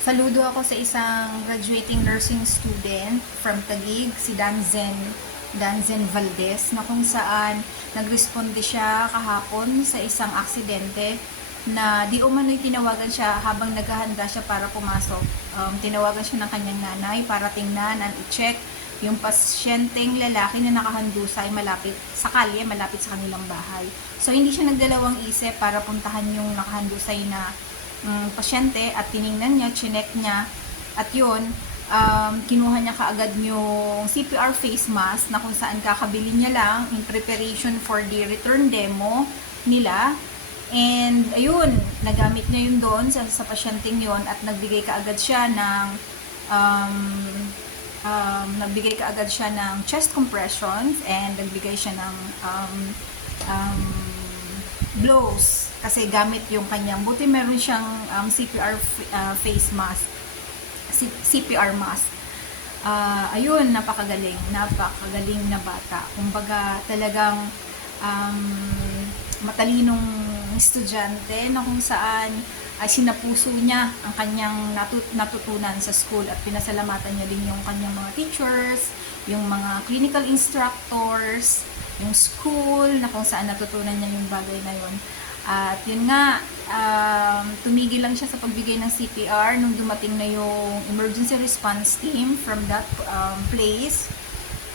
Saludo ako sa isang graduating nursing student from Taguig, si Danzen Valdez, na kung saan nagresponde siya kahapon sa isang aksidente na di umano'y tinawagan siya habang naghahanda siya para pumasok. Tinawagan siya ng kanyang nanay para tingnan at i-check yung pasyenteng lalaki na nakahandusay malapit sa kalye, malapit sa kanilang bahay. So, hindi siya nagdalawang isip para puntahan yung nakahandusay na pasyente at tiningnan niya, chinek niya, at yun, kinuha niya kaagad yung CPR face mask na kung saan kakabili niya lang in preparation for the return demo nila. And ayun, nagamit niya yun doon sa pasyenteng yun at nagbigay kaagad siya ng chest compressions and nagbigay siya ng blows kasi gamit yung kanyang, buti meron siyang CPR face mask, CPR mask. Ayun, napakagaling na bata. Kumbaga talagang matalinong estudyante na kung saan sinapuso niya ang kanyang natutunan sa school at pinasalamatan niya din yung kanyang mga teachers, yung mga clinical instructors, yung school na kung saan natutunan niya yung bagay na yun. At yun nga, tumigil lang siya sa pagbigay ng CPR nung dumating na yung emergency response team from that place.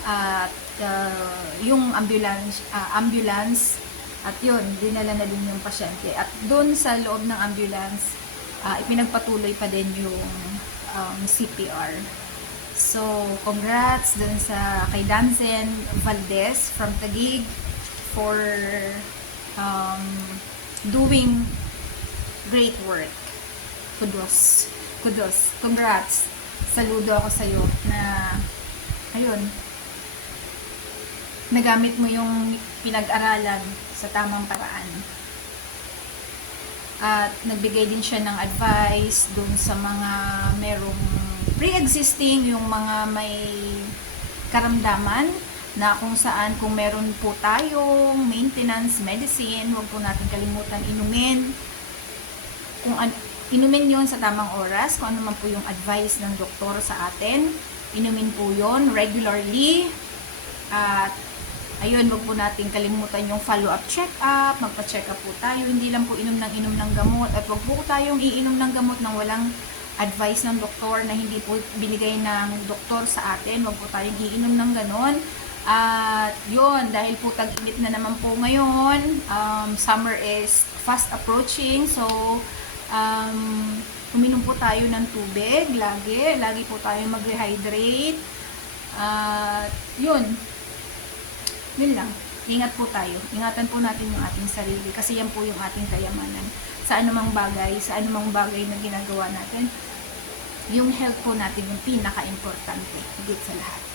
At yung ambulance, at yun, dinala na din yung pasyente. At doon sa loob ng ambulance, ipinagpatuloy pa din yung CPR. So, congrats dun sa kay Danzen Valdez from Taguig for doing great work. Kudos. Congrats. Saludo ako sa'yo na, ayun, nagamit mo yung pinag-aralan sa tamang paraan. At nagbigay din siya ng advice dun sa mga merong pre-existing, yung mga may karamdaman na kung saan kung meron po tayong maintenance medicine, huwag po natin kalimutan inumin. Inumin yon sa tamang oras, kung ano man po yung advice ng doktor sa atin, inumin po yon regularly. At ayun, huwag po natin kalimutan yung follow-up check-up, magpa-check up po tayo, hindi lang po inom ng gamot, at huwag po tayong iinom ng gamot nang walang advice ng doktor na hindi po binigay ng doktor sa atin, huwag po tayong iinom ng ganon. At yun, dahil po tag-init na naman po ngayon, summer is fast approaching, so uminom po tayo ng tubig lagi po tayo mag-rehydrate. Yun lang, ingat po tayo, ingatan po natin yung ating sarili kasi yan po yung ating kayamanan sa anumang bagay na ginagawa natin. Yung health po natin yung pinaka-importante higit sa lahat.